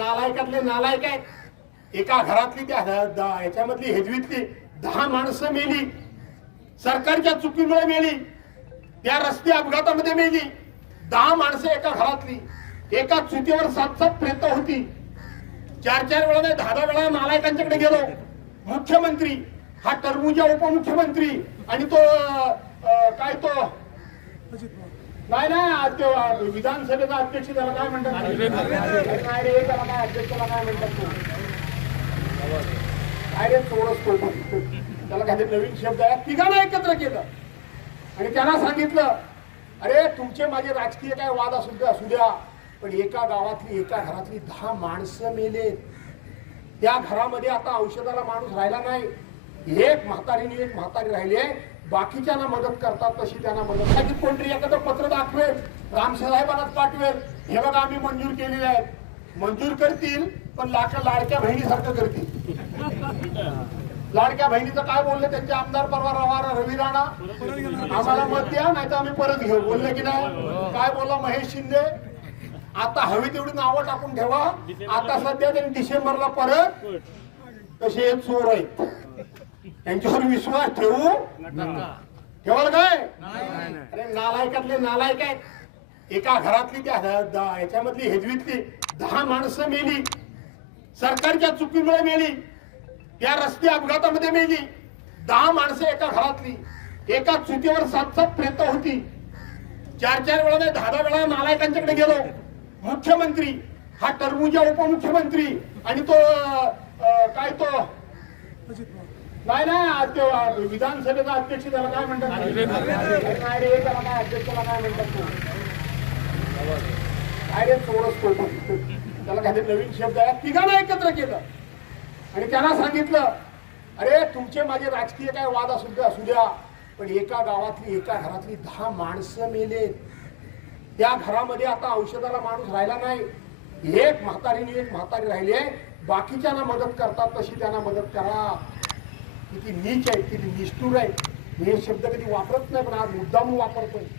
नालायकातले नालायक आहेत. एका घरातली त्या याच्यामधली हेजवीतली दहा माणसं मेली. सरकारच्या चुकीमुळे मेली. त्या रस्ते अपघातामध्ये मेली. दहा माणसं एका घरातली. एका चुकीवर सात सात प्रेत होती. चार चार वेळा नाही दहा दहा वेळा नालायकांच्याकडे गेलो. मुख्यमंत्री. हा टरबूजा उपमुख्यमंत्री. आणि तो काय तो? नाही नाही आज ते विधानसभेचा अध्यक्ष त्याला काय म्हणतात? नाही रे, त्याला काय अध्यक्षाला काय म्हणतात तो? काय रे चोरस तो. त्याला काहीतरी नवीन शब्द आहे. तिघांना एकत्र केलं. आणि त्यांना सांगितलं अरे तुमचे माझे राजकीय काय वाद असू द्या असू द्या पण एका गावातली एका घरातली दहा माणसं मेलेत. त्या घरामध्ये आता औषधाला माणूस राहिला नाही. एक म्हातारीने एक म्हातारी राहिली आहे. बाकीच्यांना मदत करतात तशी त्यांना मदत. नाही कोणतरी एखादं पत्र दाखवेल. रामसाहेबांनाच पाठवेल. हे बघा आम्ही मंजूर केलेले आहेत मंजूर करतील पण लाका लाडक्या बहिणीसारखं करतील. लाडक्या बहिणीचं काय बोलले? त्यांचे आमदार परवा रवा रवी राणा. आम्हाला मत द्या नाही तर आम्ही परत घेऊ. बोलले की नाही? काय बोला महेश शिंदे? आता हवी तेवढी नावं टाकून ठेवा. आता सध्या त्यांनी डिसेंबरला परत. तसे एक चोर आहेत. त्यांच्यावर विश्वास ठेवू? ठेवाल काय? अरे नालायकातले नालायक आहेत. एका घरातली त्या ह- याच्यामधली हेजवीतली दहा माणसं मेली. सरकारच्या चुकीमुळे मेली. त्या रस्ते अपघातामध्ये मेली. दहा माणसं एका घरातली. एका चुतीवर सात सात प्रेत होती. चार चार वेळा नाही दहा दहा वेळा नालायकांच्याकडे गेलो. मुख्यमंत्री हा टरबूजा उपमुख्यमंत्री आणि तो काय तो नाही. नाही विधानसभेचा अध्यक्ष त्याला काय म्हणतात? नाही रे, त्याला काय अध्यक्षाला काय म्हणतात? काय त्याला काहीतरी नवीन शब्द आहे. तिघांना एकत्र केलं. आणि त्यांना सांगितलं अरे तुमचे माझे राजकीय काय वाद असू द्या असू द्या पण एका गावातली एका घरातली दहा माणसं मेलेत. त्या घरामध्ये आता औषधाला माणूस राहिला नाही. एक म्हातारीने एक म्हातारी राहिली आहे. बाकीच्यांना मदत करतात तशी त्यांना मदत करा. किती नीच आहे किती निष्ठूर आहे. मी हे शब्द कधी वापरत नाही पण आज मुद्दाम वापरतोय.